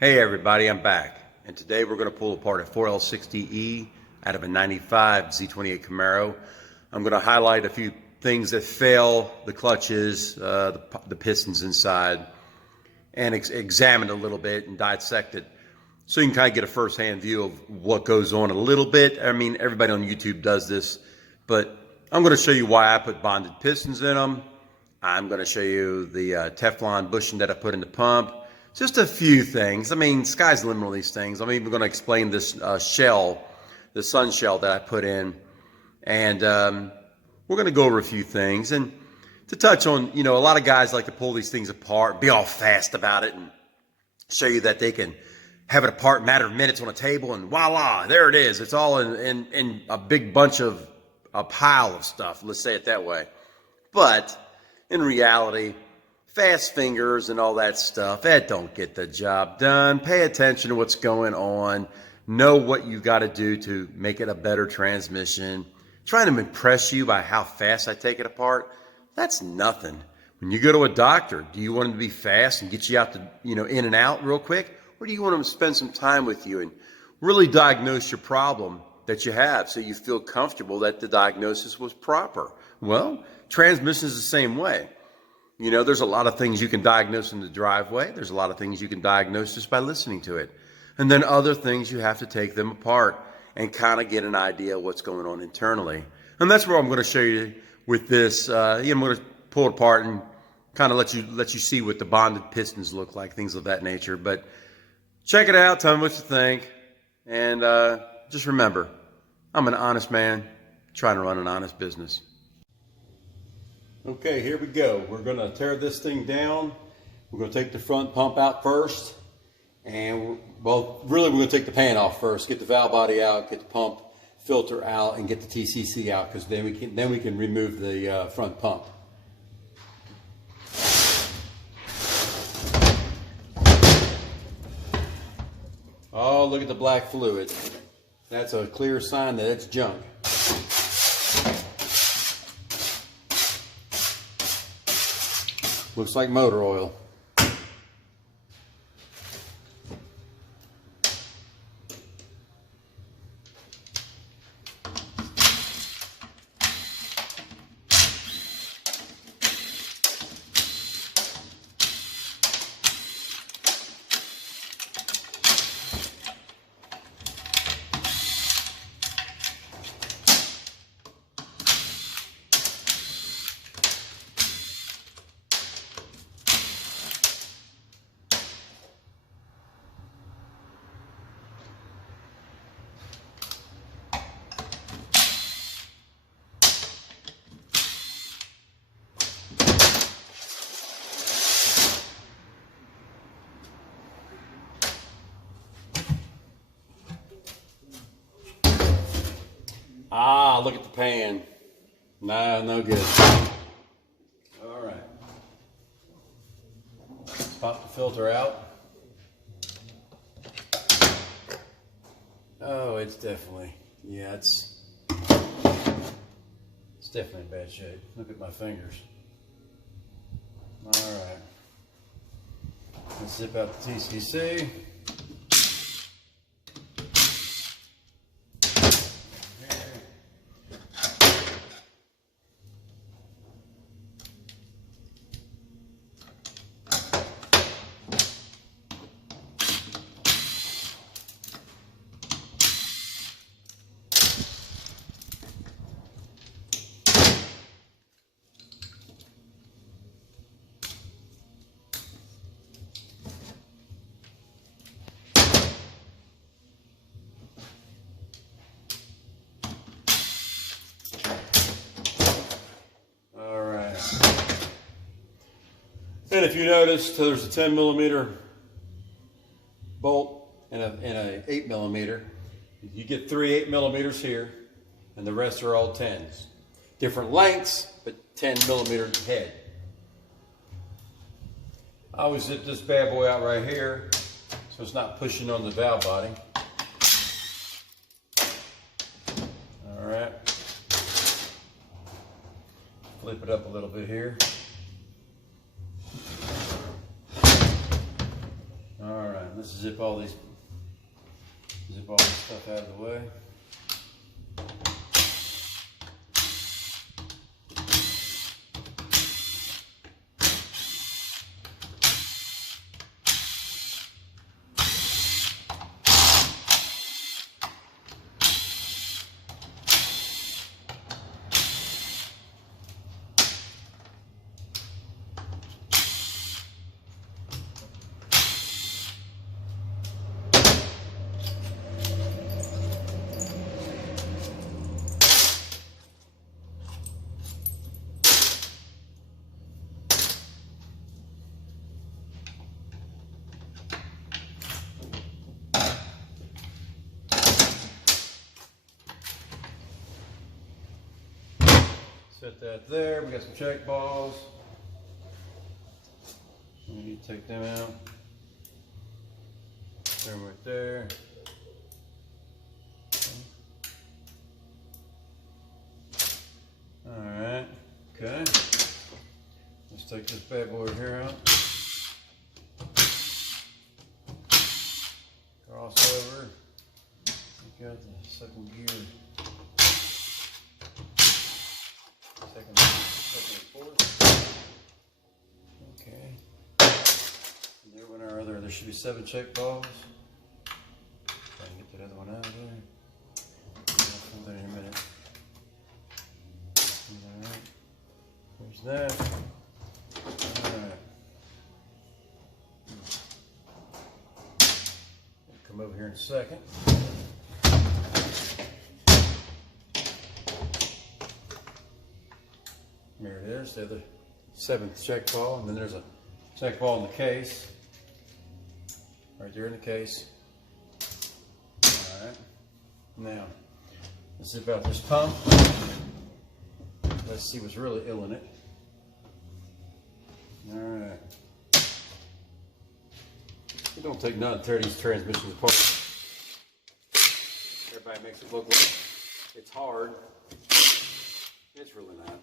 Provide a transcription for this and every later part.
Hey everybody, I'm back, and today we're going to pull apart a 4L60E out of a 95 Z28 Camaro. I'm going to highlight a few things that fail, the clutches, the pistons inside, and examine it a little bit and dissect it so you can kind of get a first-hand view of what goes on a little bit. I mean, everybody on YouTube does this, but I'm going to show you why I put bonded pistons in them. I'm going to show you the Teflon bushing that I put in the pump. Just a few things. I mean, sky's the limit on these things. I'm even going to explain this shell, the sun shell that I put in. And we're going to go over a few things. And to touch on, a lot of guys like to pull these things apart, be all fast about it, and show you that they can have it apart in a matter of minutes on a table, and voila, there it is. It's all in a big bunch of, a pile of stuff, let's say it that way. But in reality, fast fingers and all that stuff, that don't get the job done. Pay attention to what's going on. Know what you got to do to make it a better transmission. Trying to impress you by how fast I take it apart, that's nothing. When you go to a doctor, do you want him to be fast and get you out to, in and out real quick? Or do you want him to spend some time with you and really diagnose your problem that you have so you feel comfortable that the diagnosis was proper? Well, transmission is the same way. There's a lot of things you can diagnose in the driveway. There's a lot of things you can diagnose just by listening to it. And then other things you have to take them apart and kind of get an idea of what's going on internally. And that's where I'm going to show you with this. I'm going to pull it apart and kind of let you see what the bonded pistons look like, things of that nature. But check it out. Tell me what you think. And just remember, I'm an honest man trying to run an honest business. Okay, here we go. We're going to tear this thing down. We're going to take the front pump out first. And, really we're going to take the pan off first. Get the valve body out, get the pump filter out, and get the TCC out, because then we can remove the front pump. Oh, look at the black fluid. That's a clear sign that it's junk. Looks like motor oil. Ah, look at the pan. Nah, no good. All right. Pop the filter out. Oh, it's definitely, it's definitely in bad shape. Look at my fingers. All right. Let's zip out the TCC. And if you notice, there's a 10 millimeter bolt and a 8 millimeter. You get 3 8 millimeters here, and the rest are all 10s. Different lengths, but 10 millimeter head. I always zip this bad boy out right here, so it's not pushing on the valve body. All right. Flip it up a little bit here. All right, Let's zip all this stuff out of the way. Set that there. We got some check balls. We need to take them out. Put them right there. Alright, okay. Let's take this bad boy here out. Cross over. We got the second gear. Second and fourth. Okay. And there went our other. There should be 7 check balls. Try and get that other one out of there. I'll put that in a minute. Alright. There's that. Alright. Come over here in a second. There it is. There's the 7th check ball, and then there's a check ball in the case. Right there in the case. Alright. Now, let's zip out this pump. Let's see what's really ill in it. Alright. It don't take nothing to tear these transmissions apart. Everybody makes it look like it's hard. It's really not.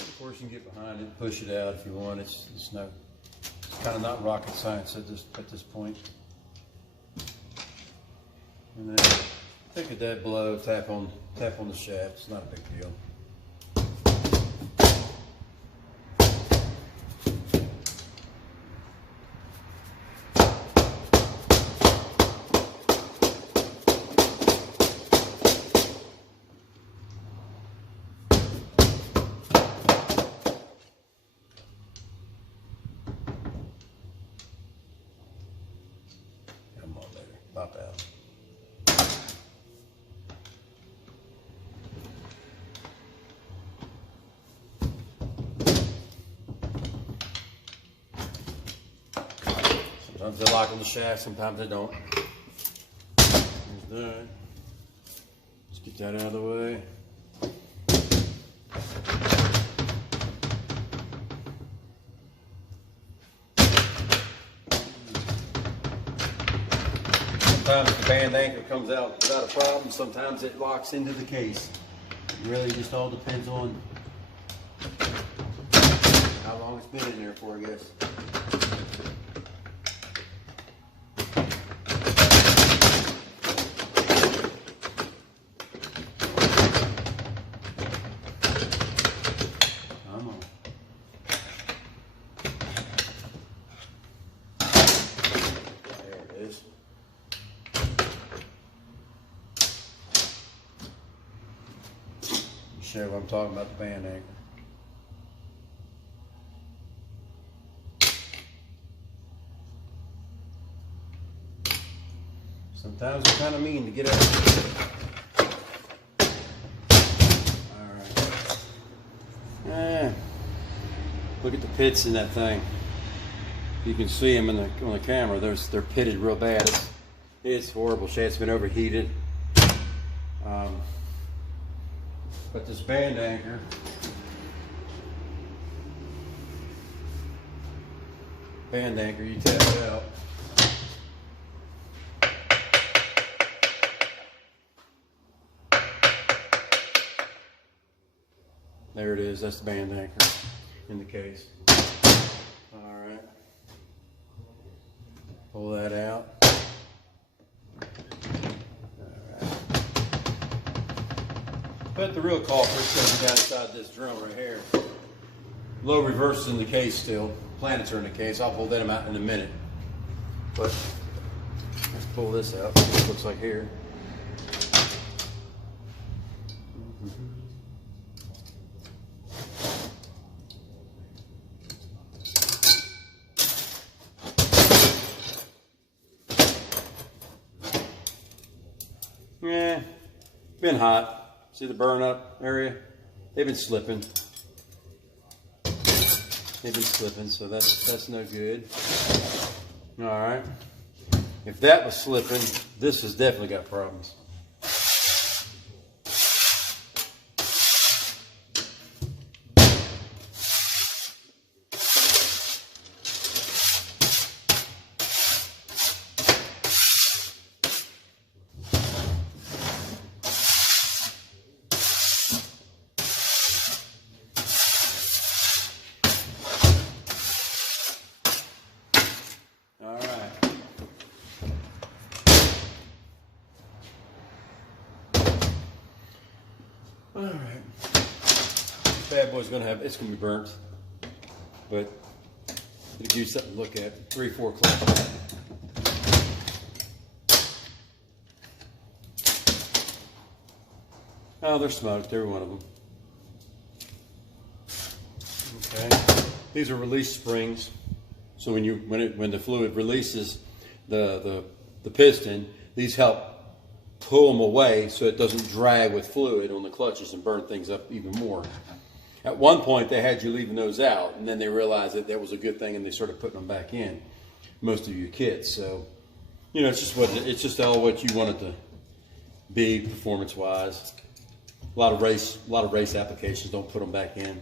Of course, you can get behind it and push it out if you want. It's kind of not rocket science at this point. And then take a dead blow, tap on the shaft. It's not a big deal. Pop out. Sometimes they lock on the shaft, sometimes they don't. There's that. Let's get that out of the way. Sometimes the band anchor comes out without a problem, sometimes it locks into the case. It really just all depends on how long it's been in there for, I guess. Come on. There it is. Show what I'm talking about, the band anchor. Sometimes they're kind of mean to get out. Alright. Look at the pits in that thing. You can see them on the camera. They're pitted real bad. It's horrible. Shaft's been overheated. But this band anchor, you tap it out. There it is. That's the band anchor in the case. All right. Pull that out. But the real culprit's going to be down inside this drum right here. Low reverse in the case still. Planets are in the case. I'll pull them out in a minute. But let's pull this out. It looks like here. Yeah, been hot. See the burn up area? They've been slipping. So that's no good. All right. If that was slipping, this has definitely got problems. All right, bad boy's it's gonna be burnt, but it'll give you something to look at. 3/4 clutch. Oh, they're smoked, every one of them. Okay, these are release springs. So when the fluid releases the piston, these help pull them away so it doesn't drag with fluid on the clutches and burn things up even more. At one point they had you leaving those out, and then they realized that was a good thing and they started putting them back in, most of your kits. So, you know, it's just all what you want it to be performance wise. A lot of race applications don't put them back in.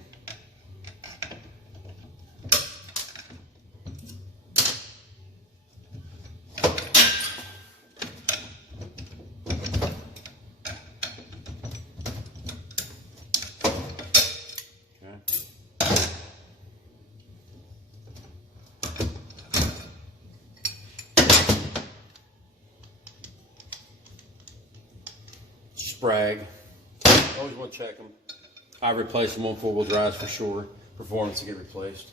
Sprag. Always want to check them. I replace them on 4-wheel drives for sure. Performance to get replaced.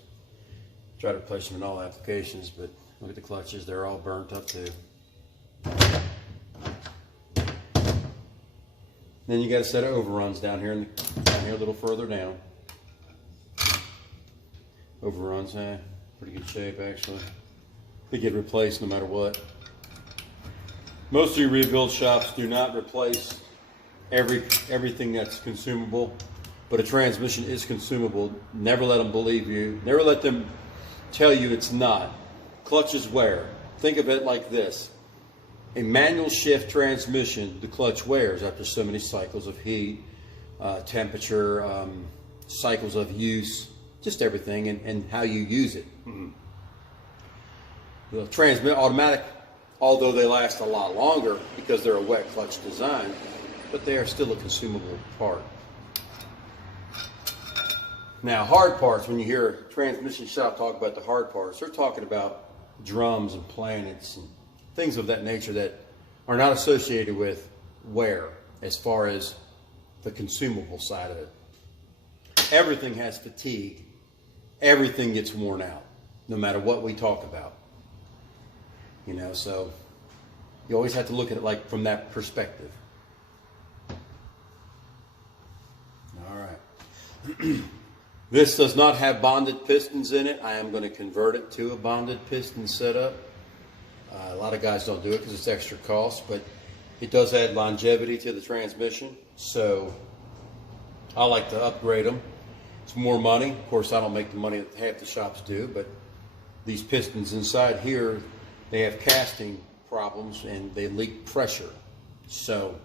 Try to replace them in all applications, but look at the clutches. They're all burnt up too. Then you got a set of overruns down here, a little further down. Overruns, pretty good shape actually. They get replaced no matter what. Most of your rebuild shops do not replace everything that's consumable, but a transmission is consumable. Never let them believe you. Never let them tell you it's not. Clutches wear. Think of it like this. A manual shift transmission, the clutch wears after so many cycles of heat, temperature, cycles of use, just everything, and how you use it. The transmit automatic, although they last a lot longer because they're a wet clutch design, but they are still a consumable part. Now, hard parts, when you hear a transmission shop talk about the hard parts, they're talking about drums and planets and things of that nature that are not associated with wear as far as the consumable side of it. Everything has fatigue. Everything gets worn out, no matter what we talk about. You know, so you always have to look at it like from that perspective. All right. This does not have bonded pistons in it. I am going to convert it to a bonded piston setup. A lot of guys don't do it because it's extra cost, but it does add longevity to the transmission. So I like to upgrade them. It's more money. Of course, I don't make the money that half the shops do, but these pistons inside here, they have casting problems and they leak pressure. So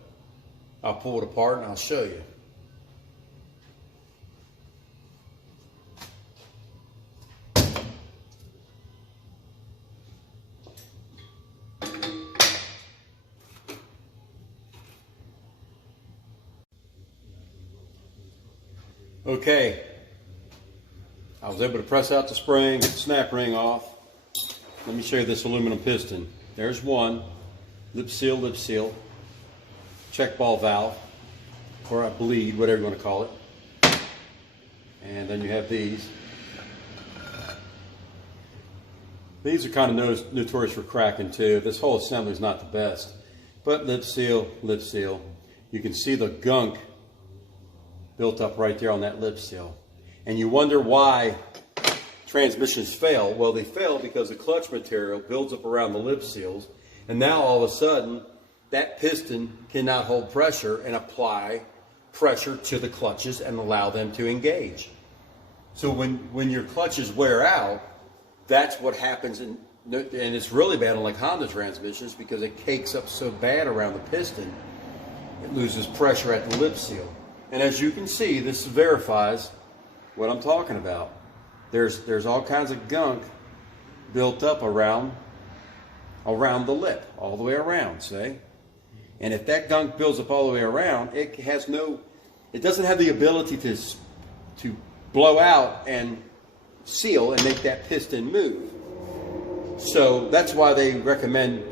I'll pull it apart and I'll show you. Okay, I was able to press out the spring, get the snap ring off. Let me show you this aluminum piston. There's one, lip seal, check ball valve, or a bleed, whatever you want to call it. And then you have these. These are kind of notorious for cracking too. This whole assembly is not the best. But lip seal. You can see the gunk built up right there on that lip seal. And you wonder why transmissions fail. Well, they fail because the clutch material builds up around the lip seals. And now all of a sudden, that piston cannot hold pressure and apply pressure to the clutches and allow them to engage. So when your clutches wear out, that's what happens, and it's really bad on like Honda transmissions because it cakes up so bad around the piston, it loses pressure at the lip seal. And as you can see, this verifies what I'm talking about. There's all kinds of gunk built up around the lip, all the way around, see? And if that gunk builds up all the way around, it doesn't have the ability to blow out and seal and make that piston move. So that's why they recommend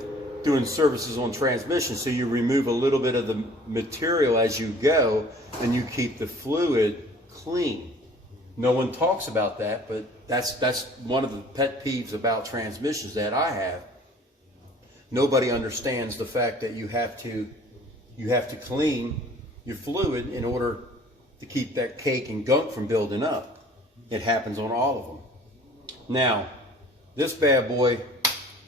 doing services on transmission, so you remove a little bit of the material as you go and you keep the fluid clean. No one talks about that, but that's one of the pet peeves about transmissions that I have. Nobody understands the fact that you have to clean your fluid in order to keep that cake and gunk from building up. It happens on all of them. Now, this bad boy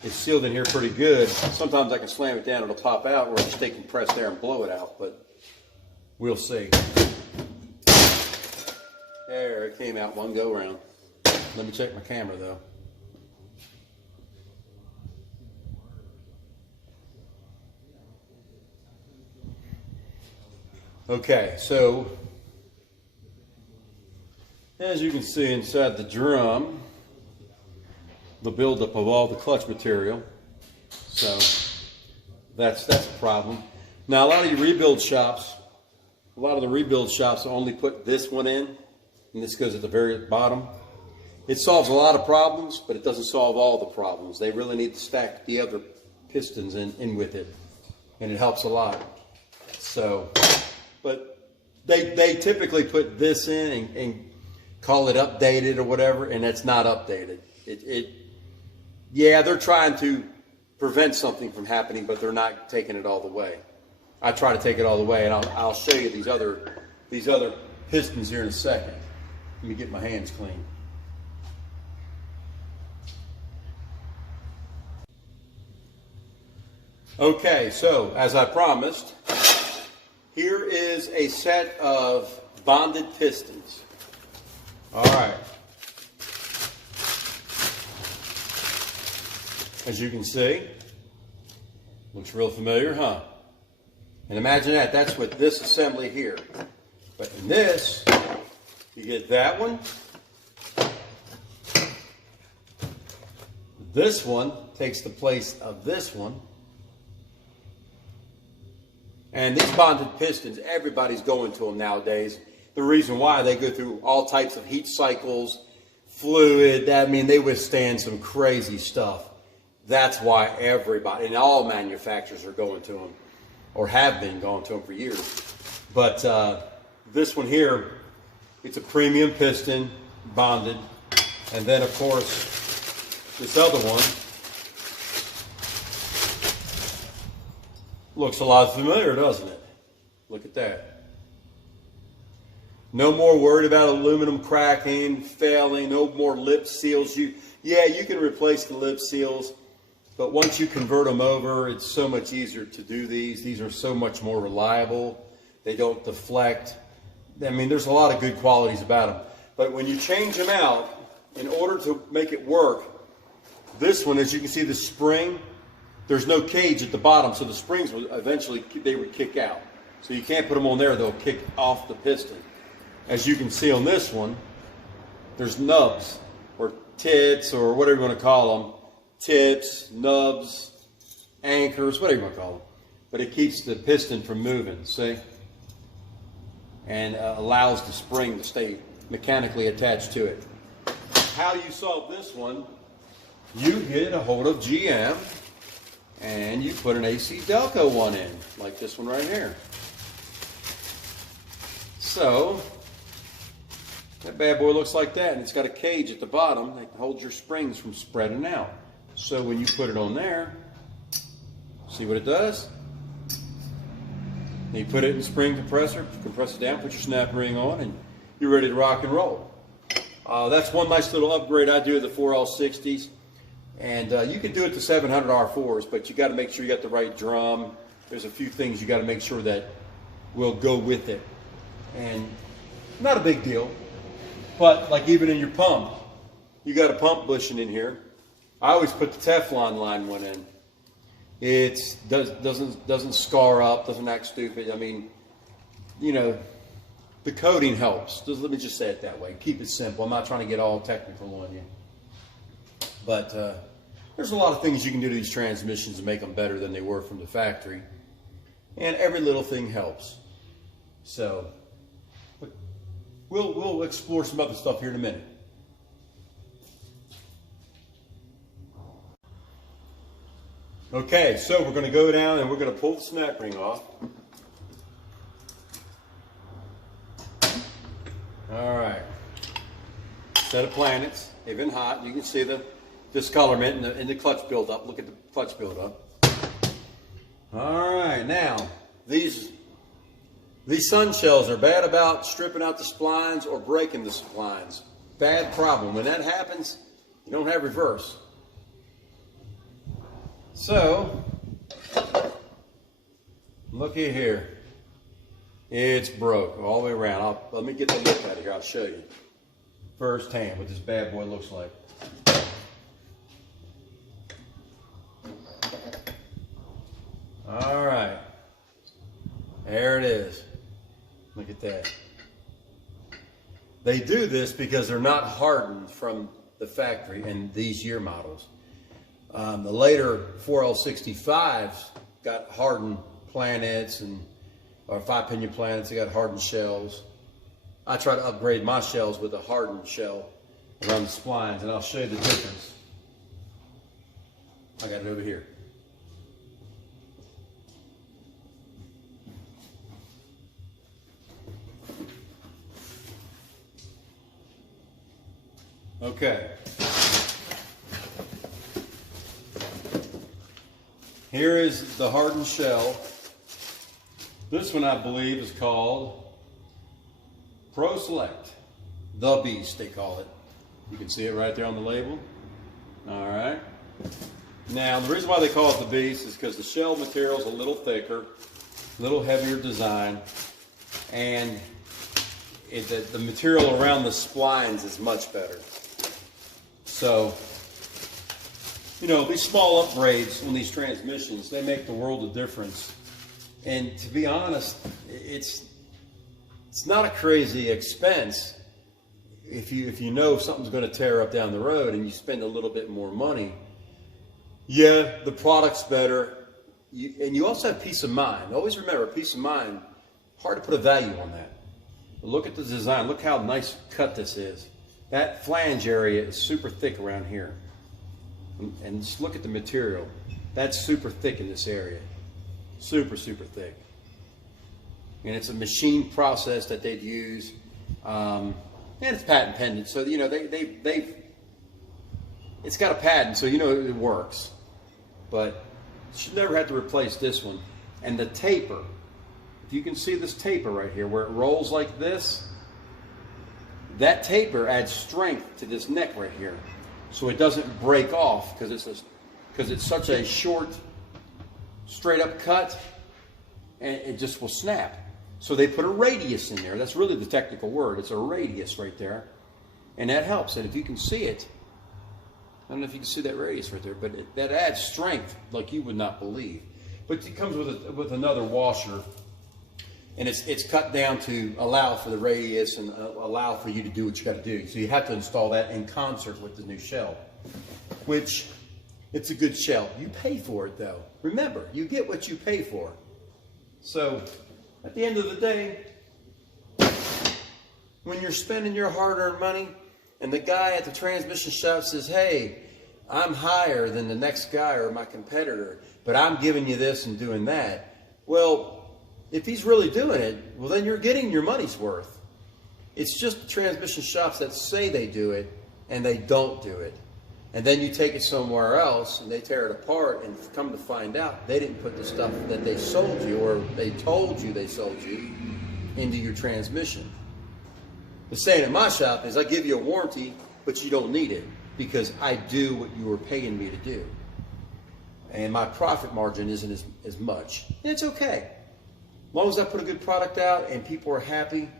is sealed in here pretty good. Sometimes I can slam it down, it'll pop out, or just they can press there and blow it out, but we'll see. There, it came out one go round. Let me check my camera though. Okay, so as you can see inside the drum, the buildup of all the clutch material. So that's a problem. Now a lot of the rebuild shops only put this one in, and this goes at the very bottom. It solves a lot of problems, but it doesn't solve all the problems. They really need to stack the other pistons in with it, and it helps a lot. So, but they typically put this in and call it updated or whatever, and it's not updated. Yeah, they're trying to prevent something from happening, but they're not taking it all the way. I try to take it all the way, and I'll show you these other pistons here in a second. Let me get my hands clean. Okay, so as I promised, here is a set of bonded pistons. All right. As you can see, looks real familiar, huh? And imagine that's with this assembly here. But in this, you get that one. This one takes the place of this one. And these bonded pistons, everybody's going to them nowadays. The reason why, they go through all types of heat cycles, fluid, I mean, they withstand some crazy stuff. That's why everybody, and all manufacturers are going to them, or have been going to them for years. But this one here, it's a premium piston, bonded. And then, of course, this other one looks a lot familiar, doesn't it? Look at that. No more worried about aluminum cracking, failing, no more lip seals. You can replace the lip seals, but once you convert them over, it's so much easier to do these. These are so much more reliable. They don't deflect. I mean, there's a lot of good qualities about them. But when you change them out, in order to make it work, this one, as you can see, the spring, there's no cage at the bottom, so the springs will eventually, they would kick out. So you can't put them on there, they'll kick off the piston. As you can see on this one, there's nubs, or tits, or whatever you want to call them. Tips, nubs, anchors, whatever you want to call them. But it keeps the piston from moving, see? and allows the spring to stay mechanically attached to it. How you solve this one, you get a hold of GM and you put an AC Delco one in, like this one right here. So that bad boy looks like that, and it's got a cage at the bottom that holds your springs from spreading out. So when you put it on there, see what it does? You put it in the spring compressor, compress it down, put your snap ring on, and you're ready to rock and roll. That's one nice little upgrade I do of the 4L60s. And you can do it to 700 R4s, but you got to make sure you got the right drum. There's a few things you got to make sure that will go with it. And not a big deal, but like even in your pump, you got a pump bushing in here. I always put the Teflon line one in. It doesn't scar up, doesn't act stupid. I mean, you know, the coating helps. Let me just say it that way. Keep it simple. I'm not trying to get all technical on you. But there's a lot of things you can do to these transmissions to make them better than they were from the factory. And every little thing helps. So, but we'll explore some other stuff here in a minute. Okay, so we're going to go down and we're going to pull the snap ring off. All right. Set of planets. They've been hot. You can see the discolorment in the clutch buildup. Look at the clutch buildup. All right, now these sun shells are bad about stripping out the splines or breaking the splines. Bad problem. When that happens, you don't have reverse. So, looky here. It's broke all the way around. Let me get the look out of here. I'll show you firsthand what this bad boy looks like. All right. There it is. Look at that. They do this because they're not hardened from the factory in these year models. The later 4L65s got hardened planets or 5-pinion planets. They got hardened shells. I try to upgrade my shells with a hardened shell around the splines, and I'll show you the difference. I got it over here. Okay. Here is the hardened shell. This one, I believe, is called Pro Select. The Beast, they call it. You can see it right there on the label. All right. Now, the reason why they call it the Beast is because the shell material is a little thicker, a little heavier design, and the material around the splines is much better. So, you know, these small upgrades on these transmissions, they make the world of difference. And to be honest, it's not a crazy expense if you know something's going to tear up down the road and you spend a little bit more money. Yeah, the product's better, and you also have peace of mind. Always remember, peace of mind, hard to put a value on that. But look at the design. Look how nice cut this is. That flange area is super thick around here. And just look at the material. That's super thick in this area. Super, super thick. And it's a machine process that they'd use. And it's patent pending. So, you know, it's got a patent, so you know it works. But you should never have to replace this one. And the taper, if you can see this taper right here, where it rolls like this, that taper adds strength to this neck right here. So it doesn't break off because it's such a short, straight up cut, and it just will snap. So they put a radius in there. That's really the technical word. It's a radius right there, and that helps. And if you can see it, I don't know if you can see that radius right there, but that adds strength like you would not believe. But it comes with another washer, and it's cut down to allow for the radius and allow for you to do what you got to do. So you have to install that in concert with the new shell, which it's a good shell. You pay for it though. Remember, you get what you pay for. So at the end of the day, when you're spending your hard-earned money and the guy at the transmission shop says, hey, I'm higher than the next guy or my competitor, but I'm giving you this and doing that. Well, if he's really doing it, well, then you're getting your money's worth. It's just the transmission shops that say they do it and they don't do it. And then you take it somewhere else and they tear it apart and come to find out they didn't put the stuff that they sold you or they told you they sold you into your transmission. The saying at my shop is I give you a warranty, but you don't need it because I do what you were paying me to do. And my profit margin isn't as much. And it's okay. As long as I put a good product out and people are happy,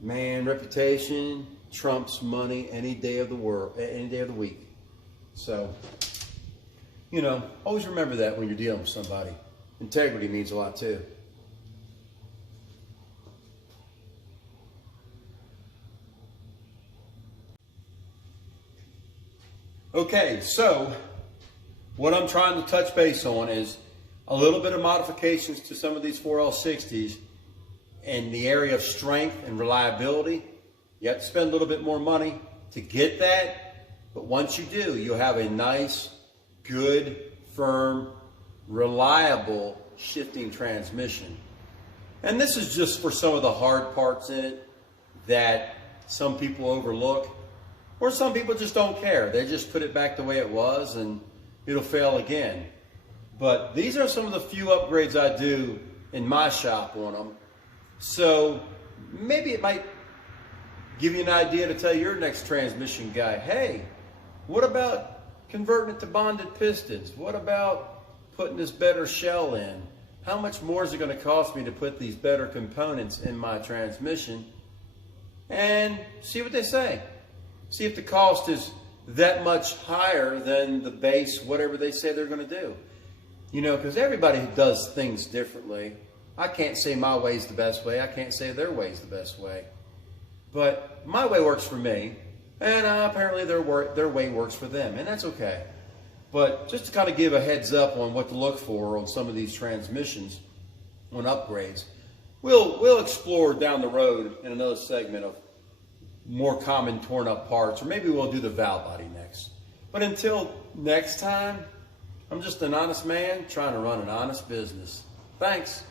man, reputation trumps money any day of the world, any day of the week. So, you know, always remember that when you're dealing with somebody. Integrity means a lot too. Okay, so what I'm trying to touch base on is a little bit of modifications to some of these 4L60s in the area of strength and reliability. You have to spend a little bit more money to get that, but once you do, you'll have a nice, good, firm, reliable shifting transmission. And this is just for some of the hard parts in it that some people overlook, or some people just don't care. They just put it back the way it was and it'll fail again. But these are some of the few upgrades I do in my shop on them. So maybe it might give you an idea to tell your next transmission guy, hey, what about converting it to bonded pistons? What about putting this better shell in? How much more is it going to cost me to put these better components in my transmission? And see what they say. See if the cost is that much higher than the base, whatever they say they're going to do. You know, because everybody does things differently. I can't say my way's the best way. I can't say their way's the best way. But my way works for me, and apparently their way works for them, and that's okay. But just to kind of give a heads up on what to look for on some of these transmissions on upgrades, we'll explore down the road in another segment of more common torn up parts, or maybe we'll do the valve body next. But until next time, I'm just an honest man trying to run an honest business. Thanks.